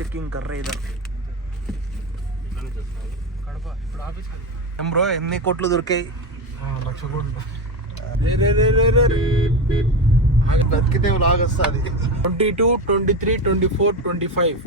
Checking कर रहे इधर బ్రో ఎన్ని కోట్లు దొరికాయి? 1,00,000 కోట్లు బతికితే లాగ్ వస్తుంది. 22, 23, 24, 25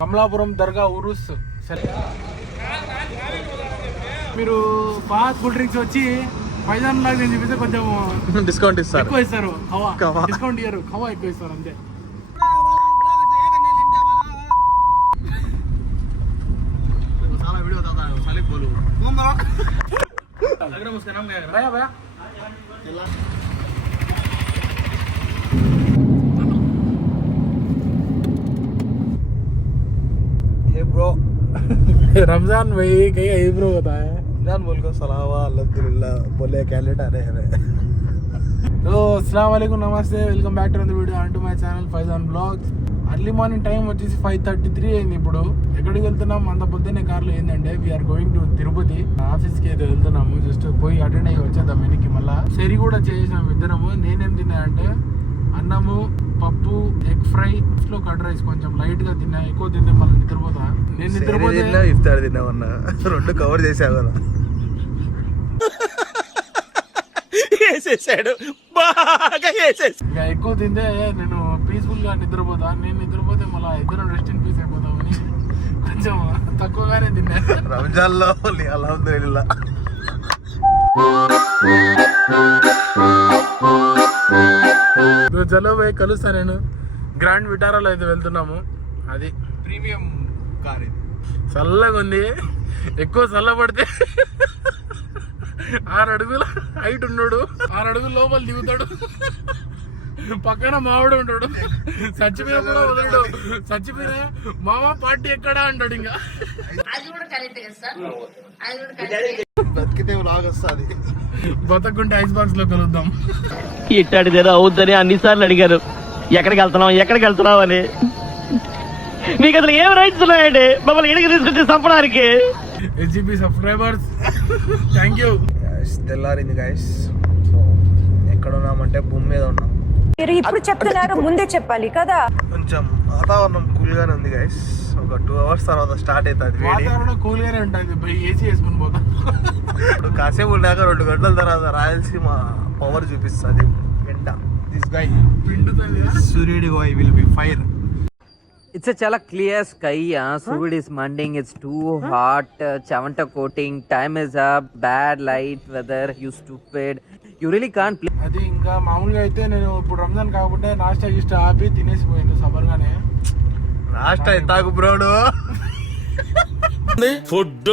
కమలాపురం దర్గా ఉరుస్. మీరు పాస్ కూల్ డ్రింక్స్ వచ్చి పైదాన్ లాగా నేను చెప్పేసి కొంచెం డిస్కౌంట్ ఇస్తారు, ఎక్కువ ఇస్తారు. డిస్కౌంట్ ఇయ్యరు, కవా ఎక్కువ ఇస్తారు అంతే. ब्रो रमजान भाई कहीं आई ब्रो होता है रमजान बोल को सलावा अल्हम्दुलिल्लाह बोले कैलेट आ रहे हैं. तो अस्सलाम वालेकुम, नमస్తే, welcome back to the video on to my channel Faizan vlogs. Early morning time వచ్చేసి 5:33 అయింది. ఇప్పుడు ఎక్కడికి వెళ్తున్నాం అంత పొద్దున్నే కార్లో ఏంటంటే వీఆర్ గోయింగ్ టు తిరుపతి. ఆఫీస్కి అయితే వెళ్తున్నాము, జస్ట్ పోయి అటెండ్ అయ్యి వచ్చేద్దాం వెనక్కి. మళ్ళీ సరి కూడా చేసాము ఇద్దరము. నేనేం తిన్నా అంటే అన్నము, పప్పు, ఎగ్ ఫ్రై లో కర్డ్ రైస్ కొంచెం లైట్ గా తిన్నా. ఎక్కువ తింటే మళ్ళీ నిద్రపోతా. నేను నిద్రపోతే ఇఫ్తార్ తిన్నామన్నా, రెండు కవర్ చేసావు కదా. ఇంకా ఎక్కువ తింటే నేను పీస్ఫుల్ గా నిద్రపోతా. నేను నిద్రపోతే మళ్ళీ ఇద్దరం రెస్ట్ ఇన్ పీస్ అయిపోతామని కొంచెం తక్కువగానే తిన్నా రంజాన్ లో. అల్హమ్దులిల్లాహ్. చలో పోయి కలుస్తా. నేను గ్రాండ్ విటారాలో అయితే వెళ్తున్నాము. అది ప్రీమియం కార్, ఇది చల్లగా ఉంది. ఎక్కువ చల్ల పడితే 6 అడుగుల హైట్ ఉన్నాడు, 6 అడుగుల లోపల దిగుతాడు. పక్కన మావాడు ఉంటాడు. చచ్చిపోయిన కూడా వదలడు. చచ్చిపోయిన మామ పార్టీ ఎక్కడా అంటాడు. ఇంకా బతికితే లాగ్ వస్తుంది. బతకుంటే ఐస్ బాక్స్ లో కలుద్దాం. ఇట్టాడిదేదో అవుద్దని అన్నిసార్లు అడిగారు, ఎక్కడికి వెళ్తున్నావు అని. మీకు అసలు ఏం రైట్స్ ఉన్నాయండి మమ్మల్ని ఎక్కడికి తీసుకొచ్చి చంపడానికి? హెచ్జిపి సబ్స్క్రైబర్స్ థ్యాంక్ యూ. తెల్లారింది గైస్. సో ఎక్కడ ఉన్నామంటే భూమి మీద ఉన్నాం. మీరు ఇప్పుడు చెప్తున్నారు, ముందే చెప్పాలి కదా. కొంచెం వాతావరణం కూల్ గానే ఉంది గైస్. ఒక 2 అవర్స్ తర్వాత స్టార్ట్ అవుతుంది వేడి. వాతావరణం కూల్ గానే ఉంటుంది. ఏసీ వేసుకుని పోతాం. ఇప్పుడు కాసేపు ఉన్నాక 2 గంటల తర్వాత రాయలసీమ పవర్ చూపిస్తుంది. ఎండ దిస్ గై సూర్యుడి గోయ్ will be fire. It's a chala clear sky. Surud is manding. It's too hot. Chavanta coating. Time is up. Bad light weather. You stupid. You really can't play. అది ఇంకా మామూలుగా అయితే నేను ఇప్పుడు రంజాన్ కాకుండా నాస్టా గిస్టా ఆపి తినేసిపోయింది సబర్గానే. నాస్టా ఎంతాకు బ్రోడు ఫుడ్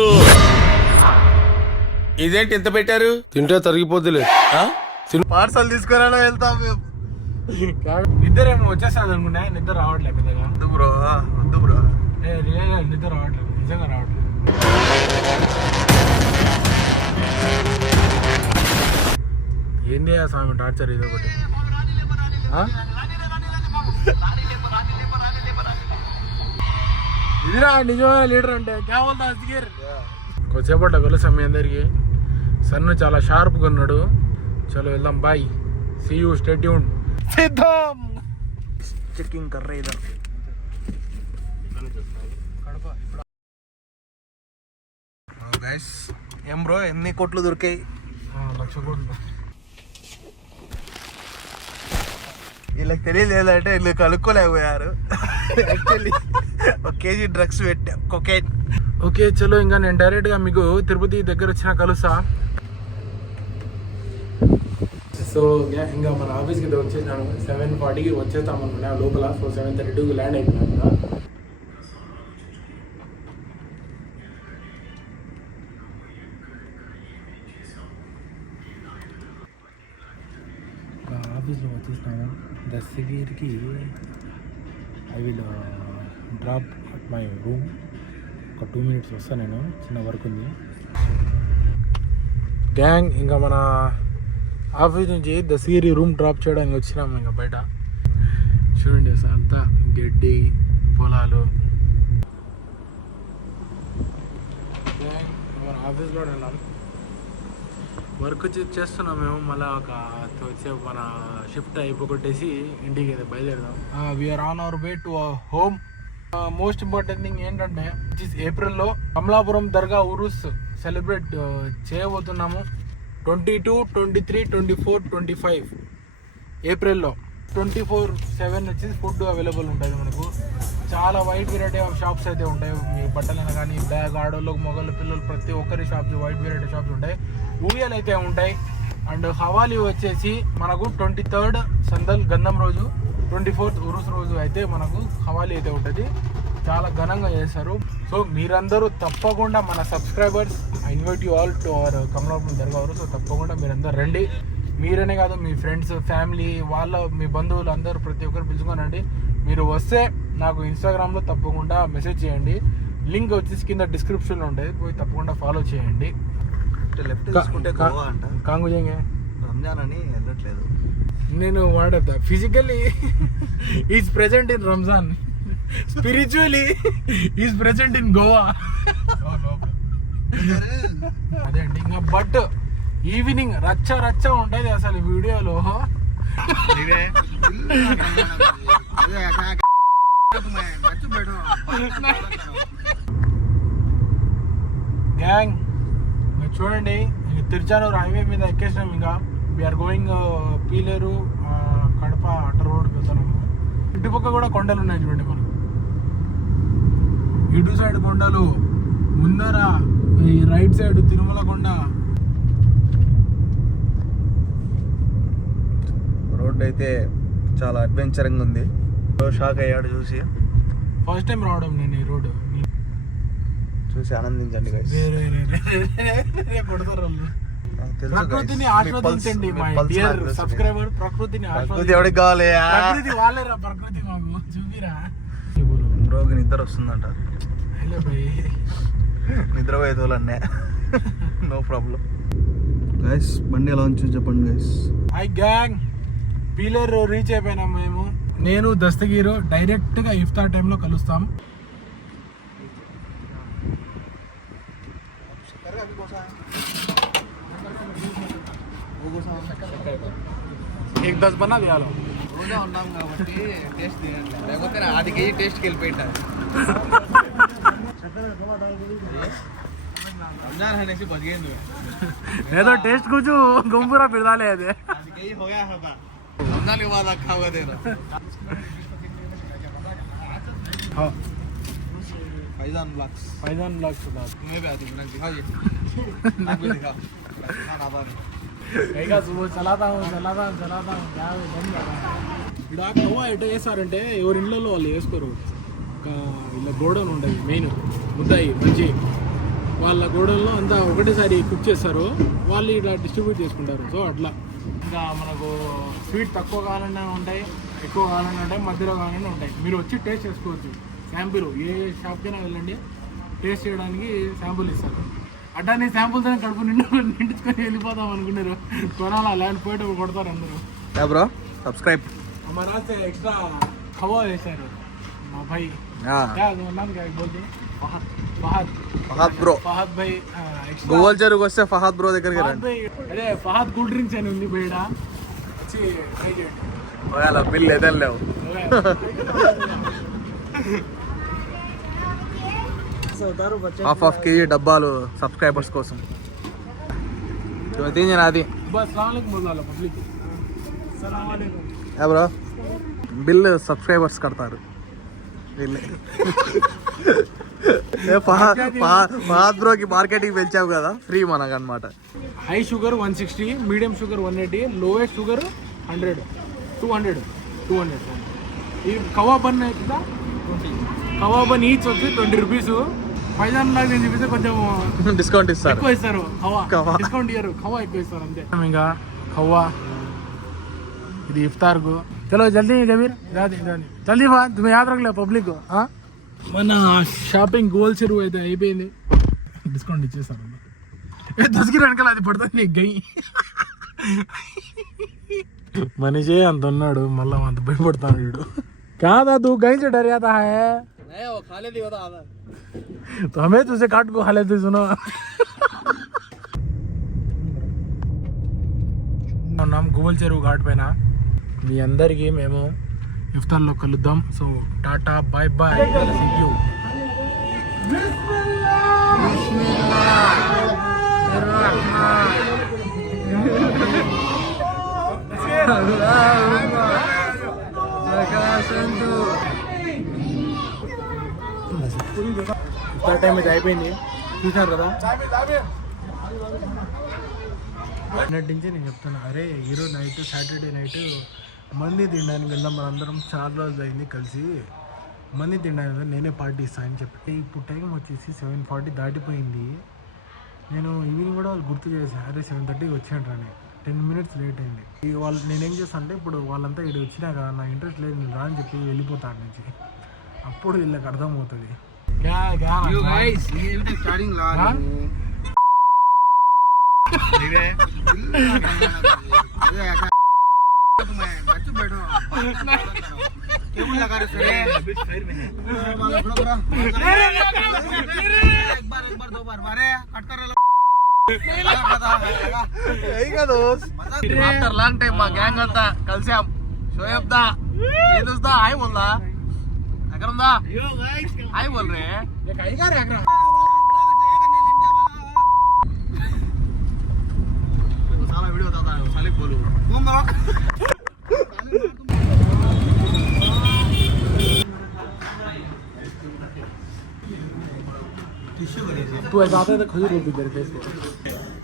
ఇదేంటి ఎంత పెట్టారు? తింటే తరిగిపోద్దులే. పార్సల్ తీసుకురా వెళ్తాం మేము. నిద్రేమో వచ్చేస్తుంది అనుకున్నా, నిద్ర రావట్లేదు పెద్దగా. వద్దు బ్రో, వద్దు బ్రో. నిద్ర రావట్లేదు, నిజంగా రావట్లేదు. ఏంది ఆ స్వామి టార్చర్ ఇది ఒకటి. ఇదిరా నిజమైన లీడర్ అంటే. కొద్దిసేపట్లో కలుస్తాం మీ అందరికి. సన్ను చాలా షార్ప్గా ఉన్నాడు. చలో వెళ్దాం. Bye, see you, stay tuned. సిద్ధం. చెకింగ్ कर रहे इधर. గైస్ ఏం బ్రో ఎన్ని కోట్లు దొరికాయి? 1,00,000 కోట్లు. వీళ్ళకి తెలియలేదంటే వీళ్ళు కనుక్కోలేకపోయారు. యాక్చువల్లీ 1 కేజీ డ్రగ్స్ పెట్టా, కొకైన్. ఓకే చలో, ఇంకా నేను డైరెక్ట్గా మీకు తిరుపతి దగ్గర వచ్చినా కలుస్తా. సో ఇంకా మన ఆఫీస్కి అయితే వచ్చేసాను. 7:40కి వచ్చేస్తాం అనుకున్నా లోపల. సో 7:32కి ల్యాండ్ అయిపోయినా. ఇంకా ఆఫీస్లో వచ్చేసినాము. దస్తగిరికి I will drop at my room. ఒక 2 minutes వస్తాను నేను, చిన్న వర్క్ ఉంది. గ్యాంగ్ ఇంకా మన ఆఫీస్ నుంచి దస్తగిరి రూమ్ డ్రాప్ చేయడానికి వచ్చినాము. ఇంకా బయట చూడండి సార్, అంతా గడ్డి పొలాలు. మన ఆఫీస్లో ఉన్నాం, వర్క్ చేస్తున్నాం మేము. మళ్ళీ వచ్చే మన షిఫ్ట్ అయిపోగొట్టేసి ఇంటికి అయితే బయలుదేరదాం. We're on our way to home. Most important thing ఏంటంటే ఏప్రిల్లో కమలాపురం దర్గా ఉరుస్ సెలబ్రేట్ చేయబోతున్నాము. 22, 23, 24, 25 ఏప్రిల్లో 24/7 వచ్చేసి ఫుడ్ అవైలబుల్ ఉంటుంది మనకు. చాలా వైడ్ వెరైటీ ఆఫ్ షాప్స్ అయితే ఉంటాయి. మీ బట్టలైనా కానీ బ్యాగ్, ఆడోళ్ళకు, మొగలు, పిల్లలు ప్రతి ఒక్కరి షాప్స్ వైడ్ వెరైటీ షాప్స్ ఉంటాయి. ఊయలు అయితే ఉంటాయి. అండ్ హవాలీ వచ్చేసి మనకు 23rd సందల్ గంధం రోజు, 24th ఉరుస్ రోజు అయితే మనకు హవాలీ అయితే ఉంటుంది. చాలా ఘనంగా చేస్తారు. సో మీరందరూ తప్పకుండా మన subscribers, I invite you all to our Kamalapuram dargah Urs. So తప్పకుండా మీరందరూ రండి. మీరనే కాదు, మీ ఫ్రెండ్స్, ఫ్యామిలీ, మీ బంధువులు అందరూ ప్రతి ఒక్కరు పిలుచుకోనండి. మీరు వస్తే నాకు ఇన్స్టాగ్రామ్లో తప్పకుండా మెసేజ్ చేయండి. లింక్ వచ్చేసి కింద డిస్క్రిప్షన్లో ఉంటుంది, పోయి తప్పకుండా ఫాలో చేయండి. లెఫ్ట్ తీసుకుంటే గోవా అంట. కాంగు చేయంగే రంజాన్ అని వెళ్ళట్లేదు. నేను వాడతా. Physically is present in Ramzan, spiritually is present in Goa. అదే అండి. ఇంకా బట్ ఈవినింగ్ రచ్చ రచ్చ ఉంటుంది అసలు వీడియోలో. గ్యాంగ్ చూడండి, తిరుచానూరు హైవే మీద ఎక్కేసినాం. ఇంకా వీఆర్ గోయింగ్ పీలేరు, కడప అట్ట రోడ్కి వెళ్తున్నాము. ఇటుపక్క కూడా కొండలు ఉన్నాయి చూడండి మనకు. ఇటు సైడ్ కొండలు, ముందర ఈ రైట్ సైడ్ తిరుమల కొండ. రోడ్ అయితే చాలా అడ్వెంచరింగ్ ఉంది. షాక్ అయ్యాడు చూసి. ఫస్ట్ టైం రావడం నేను ఈ రోడ్ చూసి ఆనందించండి guys. కొడతారు వాళ్ళు. తెలుసు ప్రకృతిని guys. ఆస్వాదించండి మీ మై pulse డియర్ నాకు తెలుసు. సబ్స్క్రైబర్. ప్రకృతిని ప్రకృతి ఎవరికి కావాలి? ప్రకృతి వాళ్ళేరా, ప్రకృతి మాకు చూపిరా. బ్రోకి నిద్ర వస్తుందంట. హలో భయ్, నిద్రపోయే తోలన్నే. No problem guys. బండి ఎలా ఉంచు చెప్పండి guys. High gang, peeler reach అయిపోయినాం మేము. నేను దస్తగీరు డైరెక్ట్గా ఇఫ్తార్ టైంలో కలుస్తాం. एक 10 बना दिया लो. రోజా ఉన్నాం కాబట్టి టేస్ట్ తీయండి, లేకపోతే 10 కేజీ టేస్ట్కి వెళ్ళిపోయింటారు. రంజాన్ అనేసి బతికేందు ఏదో టేస్ట్ కూర్చు గుంపురా పిడాలే అదే. 10 కేజీ हो गया होगा. रमजान के बाद रखा होगा तेरा. हाँ, फैजान ब्लॉग्स. फैजान ब्लॉग्स बता. तुम्हें भी आती है ना, दिखाओ ये. नाक भी दिखाओ. खाना आता नहीं. కైగా సుబో చలాతా హూ क्या बंद कर ఇక్కడ కవ్వ ఎట వేస్తారంటే ఎవరి ఇళ్ళలో వాళ్ళు వేసుకోరు. ఇలా గోడౌన్ ఉంటుంది మెయిన్ ముద్దాయి మంచి వాళ్ళ గోడౌన్లో అంతా ఒకటేసారి కుక్ చేస్తారు. వాళ్ళు ఇలా డిస్ట్రిబ్యూట్ చేసుకుంటారు. సో అట్లా ఇంకా మనకు స్వీట్ తక్కువ కావాలన్నా ఉంటాయి, ఎక్కువ కావాలన్నా ఉంటాయి, మధ్యలో కావాలన్నా ఉంటాయి. మీరు వచ్చి టేస్ట్ చేసుకోవచ్చు. శాంపుల్ ఏ షాప్కైనా వెళ్ళండి, టేస్ట్ చేయడానికి శాంపుల్ ఇస్తారు. అట్టానే శాంపుల్స్ అని కడుపు నిండించుకొని వెళ్ళిపోతాం అనుకున్నారు. కొనాలా ల్యాండ్ పోయేట కొడతారు అందరూ. Bro subscribe. మా రాస్తే ఎక్స్ట్రా ఖవా వేశారు మా భాయ్. నామ్ క్యా బోల్తే? ఫహద్ బ్రో. ఫహద్ భాయ్ ఎక్స్ట్రా గోవల్ చెరువుకి వస్తే ఫహద్ బ్రో దగ్గరికి రండి. అదే ఫహద్ కూల్ డ్రింక్స్ అని ఉంది బయట, వచ్చి ట్రై చేయండి. ఒకవేళ బిల్ ఏదైనా లేవు. హాఫ్ కేజీ డబ్బాలు సబ్స్క్రైబర్స్ కోసం. అది పబ్లిక్ బ్రో బిల్ సబ్స్క్రైబర్స్ కడతారు వీళ్ళే. ఫహద్ బ్రోకి మార్కెటింగ్ పెంచావు కదా, ఫ్రీ మనకు అనమాట. High sugar 160, medium sugar 180, lowest sugar 100, 200. ఈ కబాబ్ బన్ అవుతుందా? కబాబ్ బన్ ఈచ్ వచ్చి 20 రూపీస్. ఫైజాన్ లాగా నేను చూపిస్తే కొంచెం డిస్కౌంట్ ఇస్తారు, ఎక్కువ ఇస్తారు. ఖవా డిస్కౌంట్ ఇయ్యరు, ఖవా ఎక్కువ ఇస్తారు అంతే. ఇంకా ఖవా ఇది ఇఫ్తార్ కు. చలో జల్దీ జమీర్, జల్దీ బా, తుమ్మే యాద్ రఖ్ లే పబ్లిక్. మన షాపింగ్ గోల్ చెరువు అయితే అయిపోయింది. డిస్కౌంట్ ఇచ్చేస్తారు. దసకి వెనకాల అది పడుతుంది నీకు గై. మనిషే అంత ఉన్నాడు, మళ్ళా అంత భయపడతాడు వీడు. కాదా తూ గై से डर जाता है? वो खा लेती होता आधा. तो हमें तुझे काट को खा लेते. सुनो ఉన్నాం గోల్ చెరువు ఘాట్ పైన. మీ అందరికీ మేము ఇఫ్తార్లో కలుద్దాం. So tata bye bye. See you. ఇఫ్తార్ టైం అయితే అయిపోయింది, చూసారు కదా. నిన్నటి నుంచి నేను చెప్తాను, అరే ఈరోజు నైట్ సాటర్డే నైట్ మంది తినడానికి వెళ్దాం, మనందరం చాలా రోజులు అయింది కలిసి మంది తినడానికి నేనే పార్టీ ఇస్తాను అని చెప్పి. ఇప్పుడు టైం వచ్చేసి 7:40 దాటిపోయింది. నేను ఈవినింగ్ కూడా వాళ్ళు గుర్తు చేశాను, అరే 7:30 వచ్చాను అని. 10 minutes లేట్ అయింది. వాళ్ళు నేనేం చేస్తాను అంటే, ఇప్పుడు వాళ్ళంతా ఇక్కడ వచ్చినాక నా ఇంట్రెస్ట్ లేదు నేను రా అని చెప్పి వెళ్ళిపోతాను నుంచి. అప్పుడు వీళ్ళకి అర్థమవుతుంది. ఆఫ్టర్ లాంగ్ టైం మా గ్యాంగ్ అంతా కలిసాం. షోయబ్ దా ఏ దోస్తా హాయ్ బోల్దా అక్కడ ఉందా హాయ్ బోల్ రే साला वीडियो बताता है साले बोलो तुम तू ऐसा आता है तो खुद ही रोक तेरे फेस पे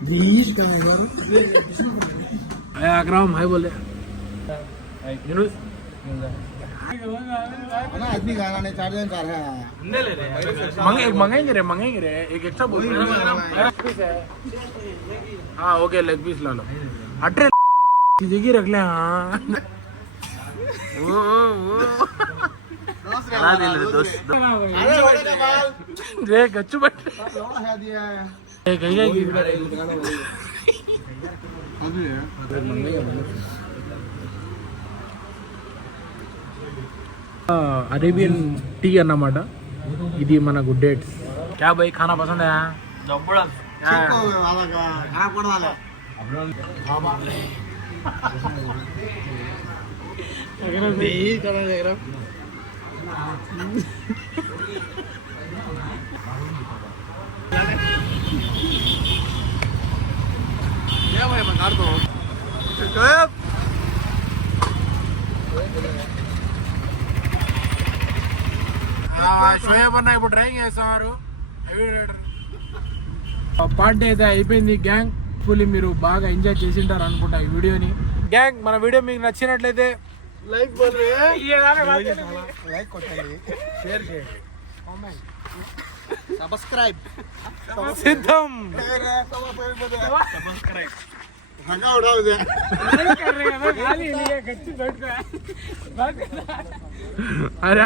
प्लीज कर यार. अरे अकराम हाय बोले यूनुस ना आदमी गाना नहीं 4 जन कर रहा है मंगाएंगे रे एक एक्स्ट्रा बोल. हाँ ओके लेग पीस ला लो. अट्रे जगह रख ले. हाँ रे गच्चू बट अरेबियन टी अन्नమాట. ఇది మన గుడ్ డేట్స్. क्या भाई खाना पसंद है? షోయబ్ అన్న ఇప్పుడు డ్రైవింగ్ చేస్తున్నారు. పార్టీ అయితే అయిపోయింది గ్యాంగ్. ఫుల్లీ మీరు బాగా ఎంజాయ్ చేసింటారు అనుకుంటా ఈ వీడియోని. గ్యాంగ్ మన వీడియో మీకు నచ్చినట్లయితే लाइक కొట్టండి షేర్ చేయండి సబ్స్క్రైబ్ సిద్ధం हंगा उड़ाओ दे अरे